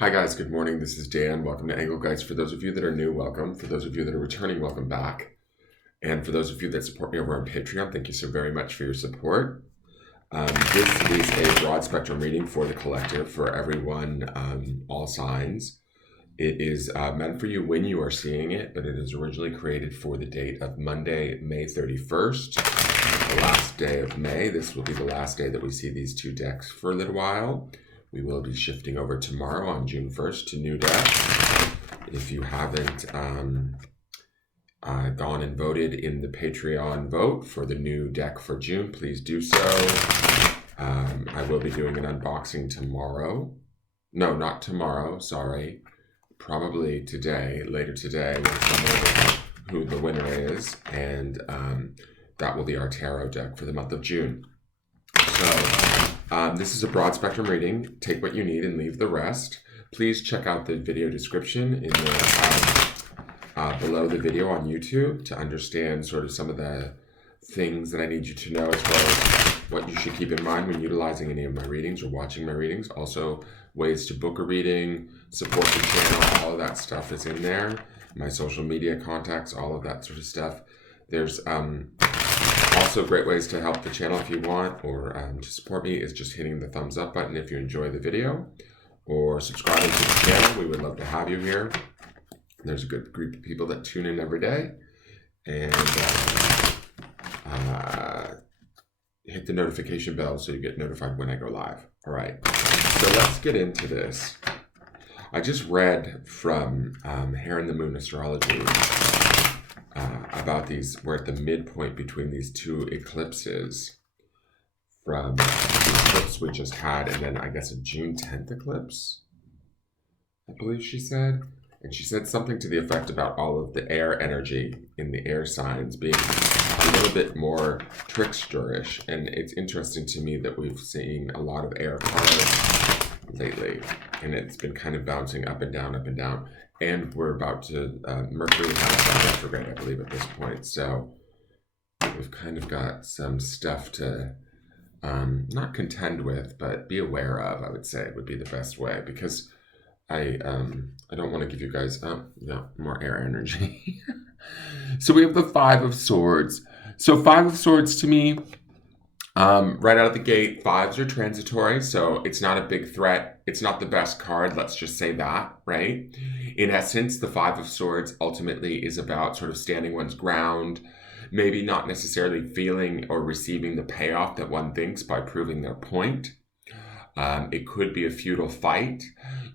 Hi guys, good morning. This is Dan. Welcome to Engelgeist. For those of you that are new, welcome. For those of you that are returning, welcome back. And for those of you that support me over on Patreon, thank you so very much for your support. This is a broad spectrum reading for the collective, for everyone, all signs. It is meant for you when you are seeing it, but it is originally created for the date of Monday, May 31st, the last day of May. This will be the last day that we see these two decks for a little while. We will be shifting over tomorrow on June 1st to new decks. If you haven't gone and voted in the Patreon vote for the new deck for June, please do so. I will be doing an unboxing tomorrow. No, not tomorrow, sorry. Probably today, later today, we'll come over who the winner is, and that will be our tarot deck for the month of June. So this is a broad spectrum reading. Take what you need and leave the rest. Please check out the video description in the below the video on YouTube to understand sort of some of the things that I need you to know as far as what you should keep in mind when utilizing any of my readings or watching my readings. Also, ways to book a reading, support the channel, all of that stuff is in there. My social media contacts, all of that sort of stuff. There's also great ways to help the channel if you want, or to support me is just hitting the thumbs up button if you enjoy the video, or subscribing to the channel. We would love to have you here. There's a good group of people that tune in every day. And hit the notification bell so you get notified when I go live. All right, so let's get into this. I just read from Hair in the Moon Astrology about these, we're at the midpoint between these two eclipses from the eclipse we just had, and then I guess a June 10th eclipse, I believe she said. And she said something to the effect about all of the air energy in the air signs being a little bit more tricksterish. And it's interesting to me that we've seen a lot of air cards lately, and it's been kind of bouncing up and down, up and down. And we're about to, Mercury has retrograde, I believe, at this point. So we've kind of got some stuff to not contend with, but be aware of, I would say, would be the best way. Because I don't want to give you guys more air energy. So we have the Five of Swords. So Five of Swords to me, right out of the gate, fives are transitory, so it's not a big threat. It's not the best card, let's just say that, right? In essence, the Five of Swords ultimately is about sort of standing one's ground, maybe not necessarily feeling or receiving the payoff that one thinks by proving their point. It could be a futile fight.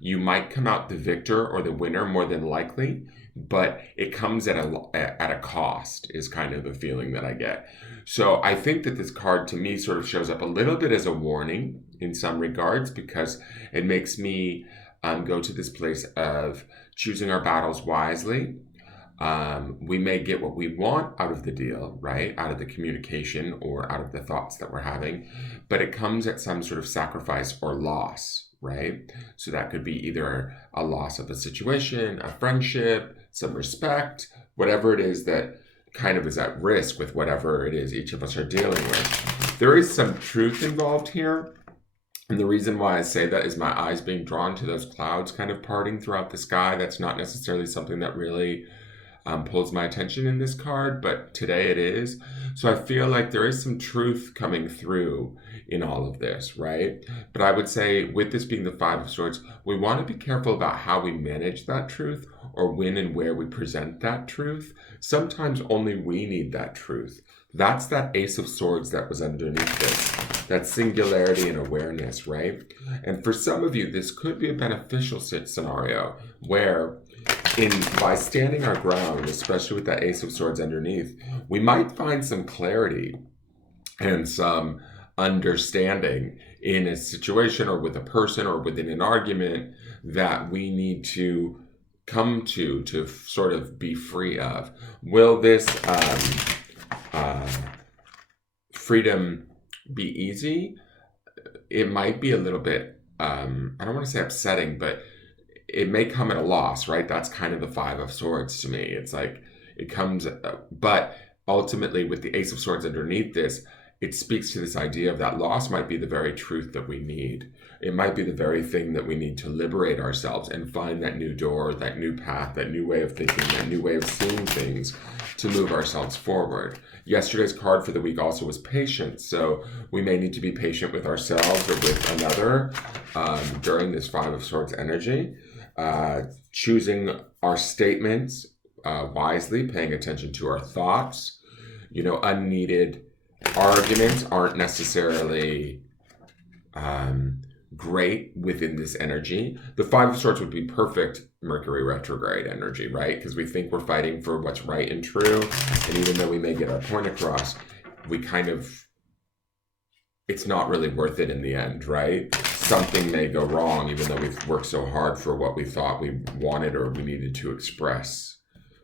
You might come out the victor or the winner more than likely, but it comes at a cost is kind of the feeling that I get. So I think that this card to me sort of shows up a little bit as a warning in some regards, because it makes me go to this place of choosing our battles wisely. We may get what we want out of the deal, right? Out of the communication or out of the thoughts that we're having, but it comes at some sort of sacrifice or loss, right? So that could be either a loss of a situation, a friendship, some respect, whatever it is that kind of is at risk with whatever it is each of us are dealing with. There is some truth involved here. And the reason why I say that is my eyes being drawn to those clouds kind of parting throughout the sky. That's not necessarily something that really pulls my attention in this card, but today it is. So I feel like there is some truth coming through in all of this, right? But I would say with this being the Five of Swords, we want to be careful about how we manage that truth or when and where we present that truth. Sometimes only we need that truth. That's that Ace of Swords that was underneath this, that singularity and awareness, right? And for some of you, this could be a beneficial scenario where by standing our ground, especially with that Ace of Swords underneath, we might find some clarity and some understanding in a situation or with a person or within an argument that we need to come to sort of be free of. Will this freedom be easy? It might be a little bit, I don't want to say upsetting, but it may come at a loss, right? That's kind of the Five of Swords to me. It's like it comes, but ultimately with the Ace of Swords underneath this, it speaks to this idea of that loss might be the very truth that we need. It might be the very thing that we need to liberate ourselves and find that new door, that new path, that new way of thinking, that new way of seeing things to move ourselves forward. Yesterday's card for the week also was patience. So we may need to be patient with ourselves or with another during this Five of Swords energy. Choosing our statements wisely, paying attention to our thoughts. Unneeded arguments aren't necessarily great within this energy. The Five of Swords would be perfect Mercury retrograde energy, right? Because we think we're fighting for what's right and true. And even though we may get our point across, it's not really worth it in the end, right? Something may go wrong, even though we've worked so hard for what we thought we wanted or we needed to express.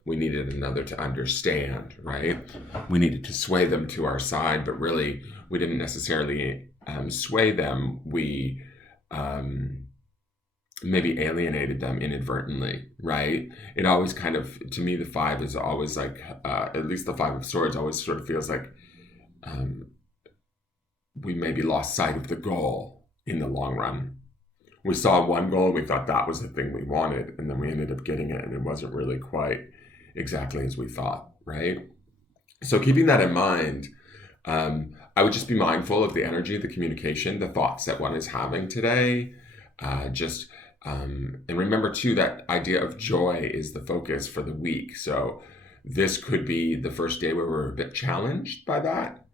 We needed another to understand, right? We needed to sway them to our side, but really we didn't necessarily sway them. We maybe alienated them inadvertently, right? It always kind of, to me, the five is always like, at least the Five of Swords always sort of feels like we maybe lost sight of the goal in the long run. We saw one goal, we thought that was the thing we wanted, and then we ended up getting it, and it wasn't really quite exactly as we thought, right? So keeping that in mind, I would just be mindful of the energy, the communication, the thoughts that one is having today. And remember too, that idea of joy is the focus for the week. So this could be the first day where we're a bit challenged by that,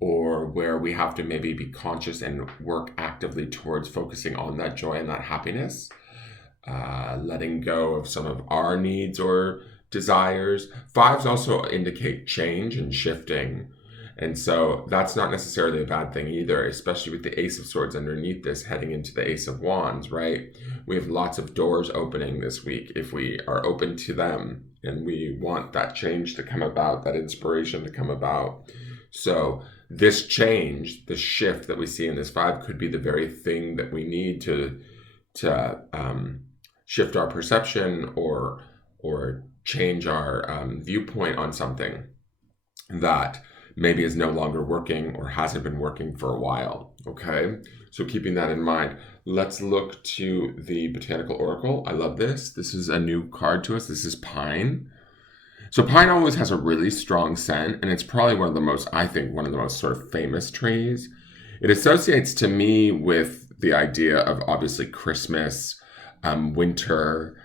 or where we have to maybe be conscious and work actively towards focusing on that joy and that happiness, letting go of some of our needs or desires. Fives also indicate change and shifting. And so that's not necessarily a bad thing either, especially with the Ace of Swords underneath this, heading into the Ace of Wands, right? We have lots of doors opening this week if we are open to them and we want that change to come about, that inspiration to come about. So this change, the shift that we see in this five could be the very thing that we need to shift our perception or change our viewpoint on something that maybe is no longer working or hasn't been working for a while, okay? So keeping that in mind, let's look to the Botanical Oracle. I love this. This is a new card to us. This is pine. So pine always has a really strong scent, and it's probably one of the most sort of famous trees. It associates to me with the idea of obviously Christmas, winter.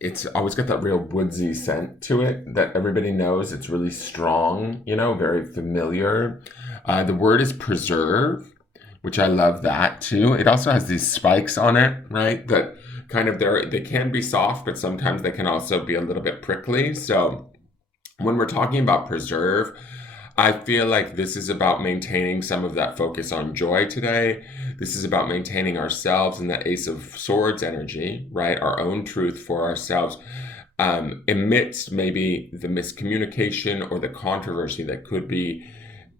It's always got that real woodsy scent to it that everybody knows. It's really strong, very familiar. The word is preserve, which I love that too. It also has these spikes on it, right? That kind of they can be soft, but sometimes they can also be a little bit prickly. So when we're talking about preserve, I feel like this is about maintaining some of that focus on joy today. This is about maintaining ourselves in that Ace of Swords energy, right? Our own truth for ourselves, amidst maybe the miscommunication or the controversy that could be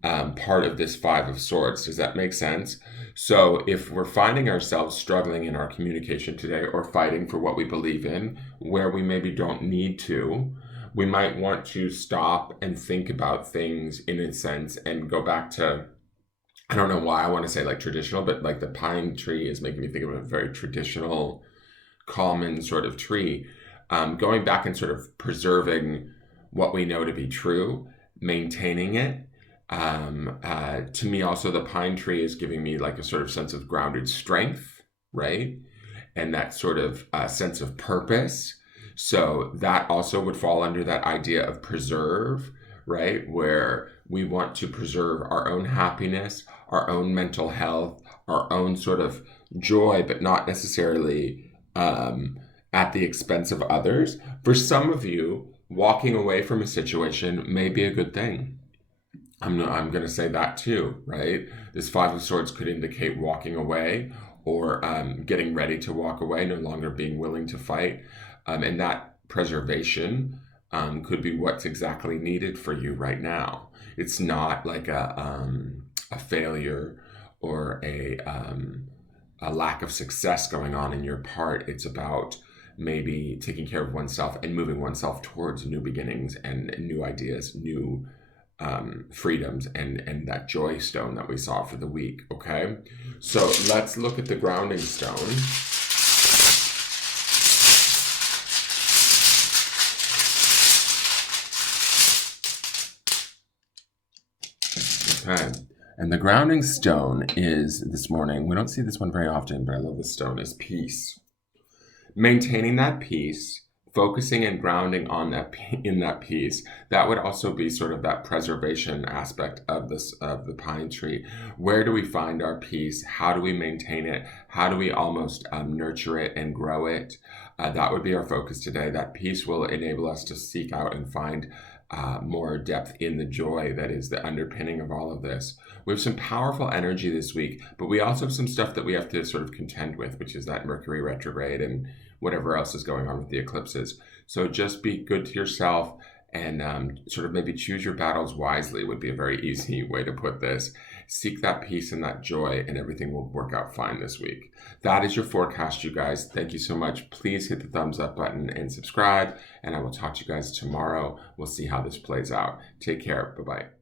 part of this Five of Swords. Does that make sense? So if we're finding ourselves struggling in our communication today or fighting for what we believe in, where we maybe don't need to, we might want to stop and think about things in a sense and go back to, I don't know why I want to say like traditional, but like the pine tree is making me think of a very traditional, common sort of tree. Going back and sort of preserving what we know to be true, maintaining it. To me also, the pine tree is giving me like a sort of sense of grounded strength, right? And that sort of sense of purpose. So that also would fall under that idea of preserve, right? Where we want to preserve our own happiness, our own mental health, our own sort of joy, but not necessarily at the expense of others. For some of you, walking away from a situation may be a good thing. I'm going to say that too, right? This Five of Swords could indicate walking away or getting ready to walk away, no longer being willing to fight. And that preservation could be what's exactly needed for you right now. It's not like a failure or a lack of success going on in your part. It's about maybe taking care of oneself and moving oneself towards new beginnings and new ideas, new freedoms and that joy stone that we saw for the week. Okay, so let's look at the grounding stone. Okay, and the grounding stone is this morning. We don't see this one very often, but I love this stone, is peace. Maintaining that peace, focusing and grounding on that in that peace. That would also be sort of that preservation aspect of the pine tree. Where do we find our peace? How do we maintain it? How do we almost nurture it and grow it? That would be our focus today. That peace will enable us to seek out and find more depth in the joy that is the underpinning of all of this. We have some powerful energy this week, but we also have some stuff that we have to sort of contend with, which is that Mercury retrograde and whatever else is going on with the eclipses. So just be good to yourself and sort of maybe choose your battles wisely would be a very easy way to put this. Seek that peace and that joy, and everything will work out fine this week. That is your forecast, you guys. Thank you so much. Please hit the thumbs up button and subscribe, and I will talk to you guys tomorrow. We'll see how this plays out. Take care. Bye-bye.